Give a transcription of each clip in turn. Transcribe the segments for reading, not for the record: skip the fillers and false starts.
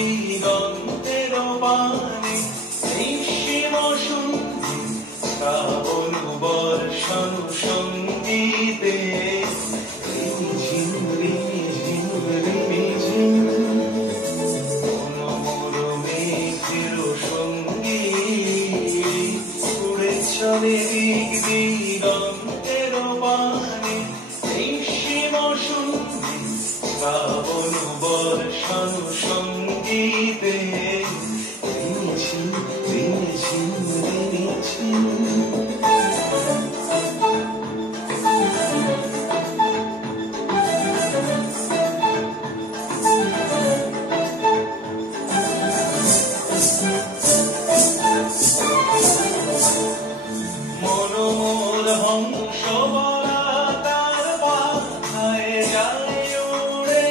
দিগন্তের বাণী নিঃসীম সন্ধি শ্রাবণ বর্ষণ সঙ্গীতে রিমঝিম রিমঝিম রিমঝিম মনোমর মেঘের সঙ্গীত উড়ে চলে দিগন্তের বাণী নিঃসীম সন্ধি শ্রাবণ বর্ষণ সঙ্গীতে রিমঝিম রিমঝিম রিমঝিম। মনোমল হংস বলা তার বাধায় যায় উড়ে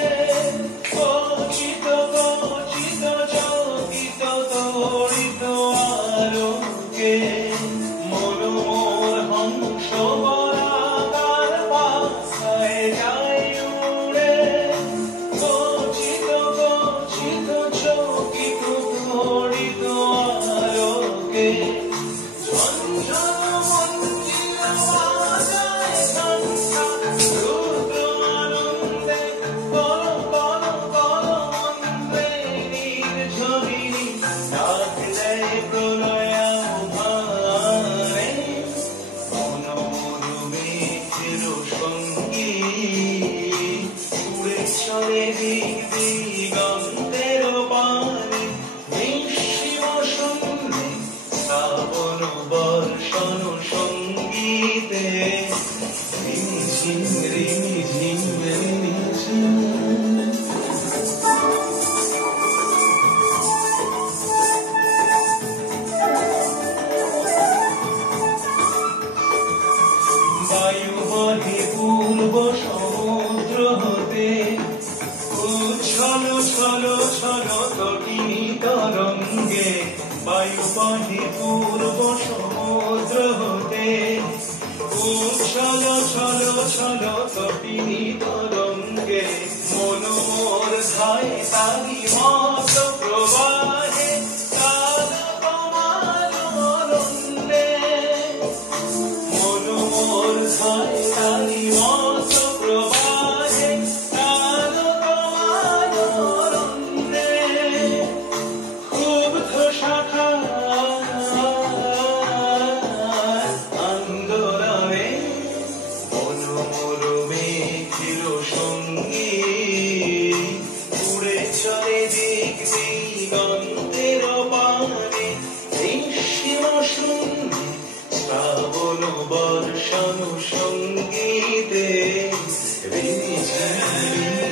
কচিত কচিত চকিত তড়িত আলোকে মনোমল হংস বলা তার বাধায় যায় উড়ে কচিত কচিত চকিত তড়িত আলোকে দিগন্তের বাণী নিঃসীম সন্ধি শ্রাবণ বর্ষণ সঙ্গীতে রিমঝিম রিমঝিম রিমঝিম। বায়ু বহে পূর্ব সমুদ্র হতে উচ্ছল ছল ছল তটিনী তরঙ্গে বায়ু বহে পূর্ব সমুদ্র হতে উচ্ছল ছল ছল তটিনী তরঙ্গে মনোমর ধায় তারি মত প্রবাহে কাল কমাল অরণ্যে মনোমর ধায় তারি মত প্রবাহে কাল কমাল অরণ্যে ক্ষুব্ধ শাখা আন্দোলনে মনোমর মেঘের সঙ্গীত উড়ে চলে দিগন্তের বাণী নিঃসীম সন্ধি শ্রাবণ বর্ষণ সঙ্গীতে রিমঝিম।